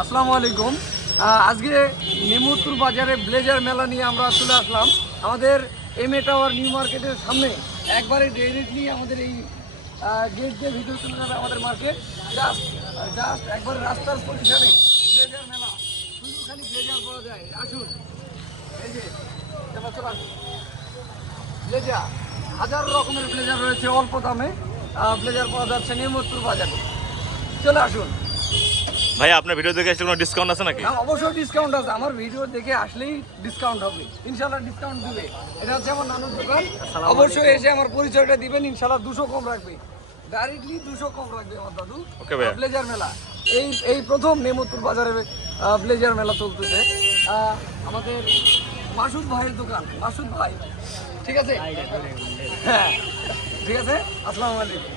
আসসালামু আলাইকুম। আজকে নেমুরতুর বাজারে ব্লেজার মেলা নিয়ে আমরা চলে আসলাম। আমাদের এমএ টাওয়ার নিউ মার্কেটের সামনে একবারে ডাইরেক্টলি আমাদের এই গেট দিয়ে ভিতরে চলে যাবে আমাদের মার্কেট। জাস্ট একবারে রাস্তার পজিশনে ব্লেজার মেলা, শুধু খালি ব্লেজার পাওয়া যায়। আসুন, এই যে ব্লেজার, হাজার রকমের ব্লেজার রয়েছে, অল্প দামে ব্লেজার পাওয়া যাচ্ছে নেমুরতুর বাজারে। চলে আসুন ভাই, আপনার ভিডিও দেখে আসলে কোনো ডিসকাউন্ট আছে নাকি? অবশ্যই ডিসকাউন্ট আছে, আমার ভিডিও দেখে আসলেই ডিসকাউন্ট হবে, ইনশাল্লাহ ডিসকাউন্ট দিবে। এটা হচ্ছে আমার নানুর দোকান, অবশ্যই এসে আমার পরিচয়টা দিবেন, ইনশাল্লাহ 200 কম রাখবে, ডাইরেক্টলি 200 কম রাখবে আমার দাদু। ওকে ভাই। ব্লেজার মেলা এই প্রথম নেমুরতুর বাজারে ব্লেজার মেলা চলতেছে। আমাদের মাসুদ ভাইয়ের দোকান, মাসুদ ভাই, ঠিক আছে? হ্যাঁ ঠিক আছে। আসসালামু আলাইকুম।